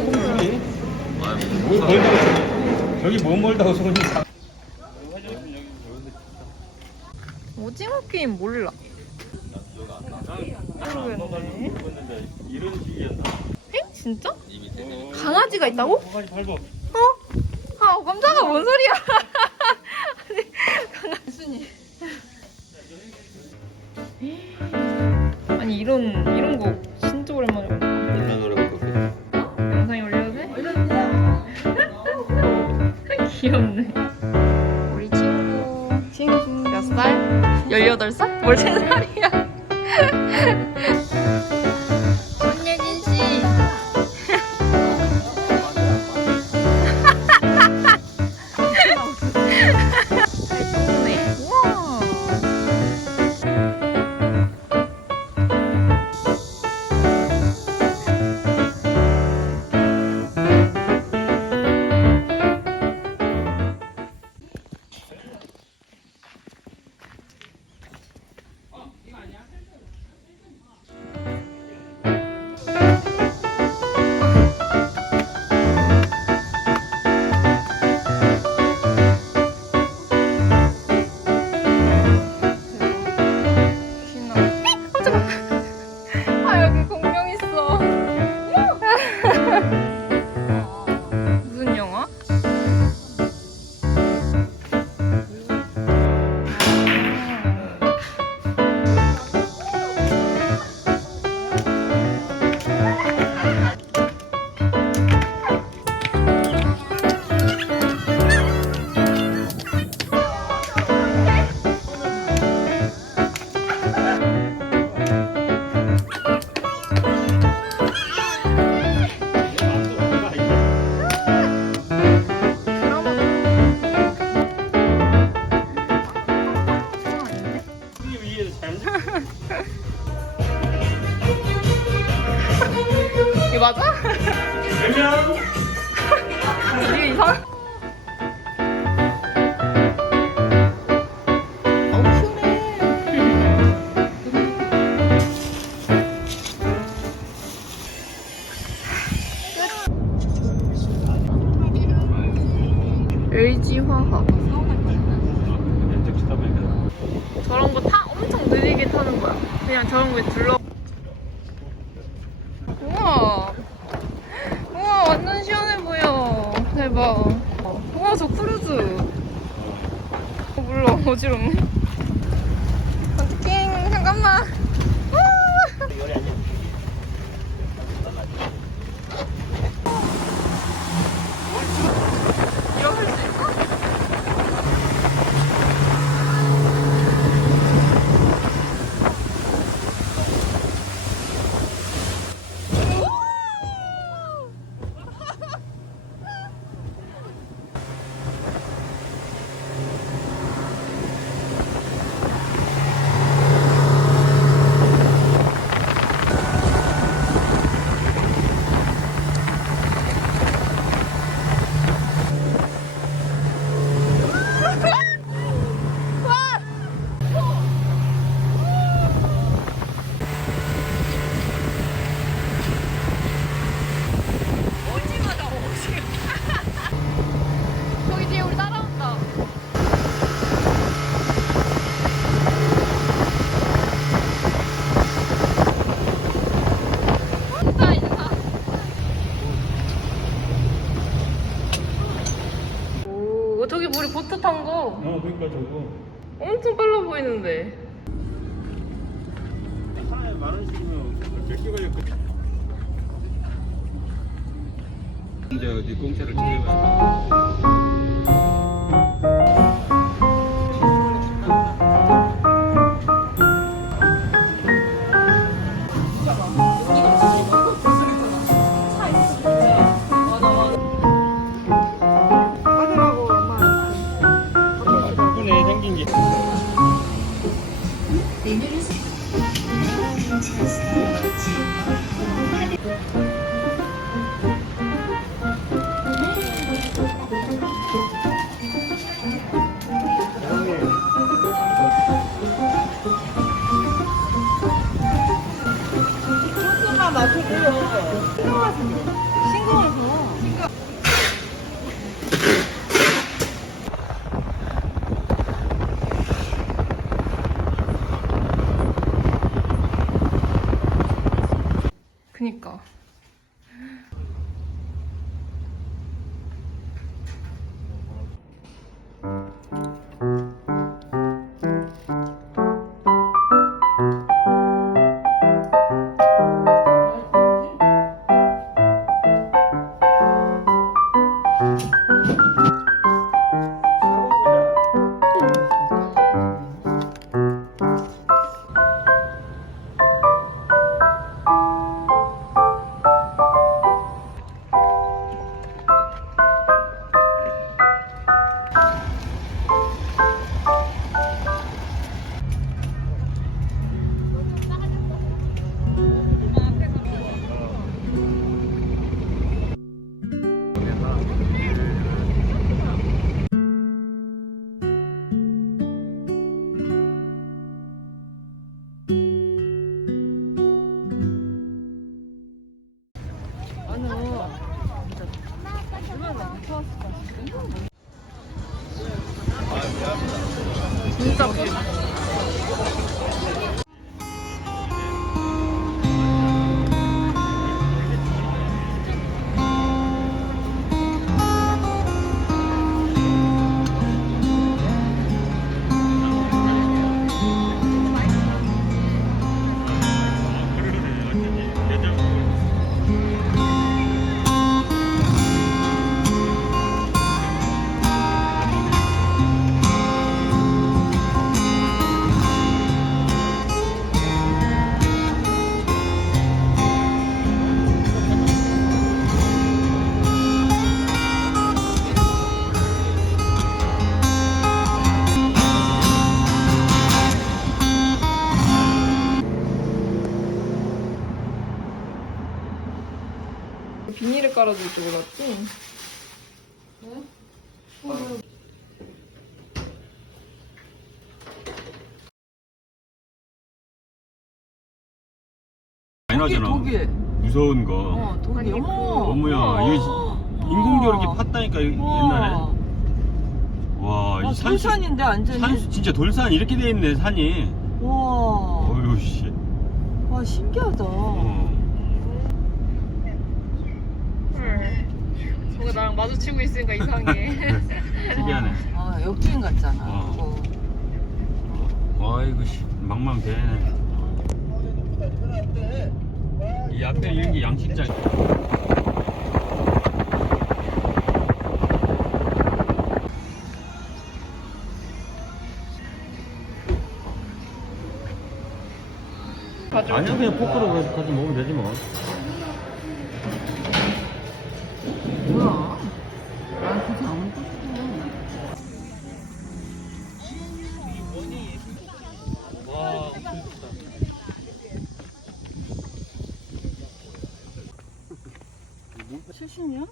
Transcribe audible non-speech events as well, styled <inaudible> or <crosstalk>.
뭘 멀다고 저기 뭐 멀다고 손이 다 오징어 게임 몰라. 모르겠네. 이런 식이었나? 에? 진짜? 강아지가 있다고? 어? 아 깜짝아 뭔 소리야? <laughs> 아니 강아지 순이. 아니 이런 이런 거 귀엽네. 우리 친구 친구 몇 살? 18살? 뭘 생살이야? 이거 맞아? 되면 이게 이상? LG 화학. 저런 거 타 엄청 느리게 타는 거야. 그냥 저런 거에 둘러. 우와. 우와 완전 시원해 보여. 대박. 우와 저 크루즈. 어, 어지럽네. 어떡해 잠깐만. 이거 할 수 있어? 오징어다 오징어 저기 뒤에 우리 따라온다 인사 인사 오 저기 우리 보트 탄거 어 그러니까 저거 엄청 빨라 보이는데. 하나에 만 원씩이면 몇개 걸렸거든 이제 어디 공짜를 챙겨봐 덕 어. 진짜 웃 깔아줄 줄 몰랐지? 많이 나잖아. 독일. 무서운 거. 어, 독일. 아니, 어머. 어머야, 이거 인공적으로 이렇게 팠다니까 옛날에. 와, 와, 이 산수, 산산인데 완전히. 산수 진짜 돌산 이렇게 돼 있네 산이. 와. 어휴 씨. 와 신기하다. 어. 헐. 뭔가 나랑 마주치고 있으니까 이상해. <laughs> 신기하네. 아, 역주행 같잖아. 어. 어. 아이고 씨, 망망대해네. 이 앞에 이런 게 양식장. 아니야 그냥 포크로 가서 먹으면 되지 뭐. 실신이야?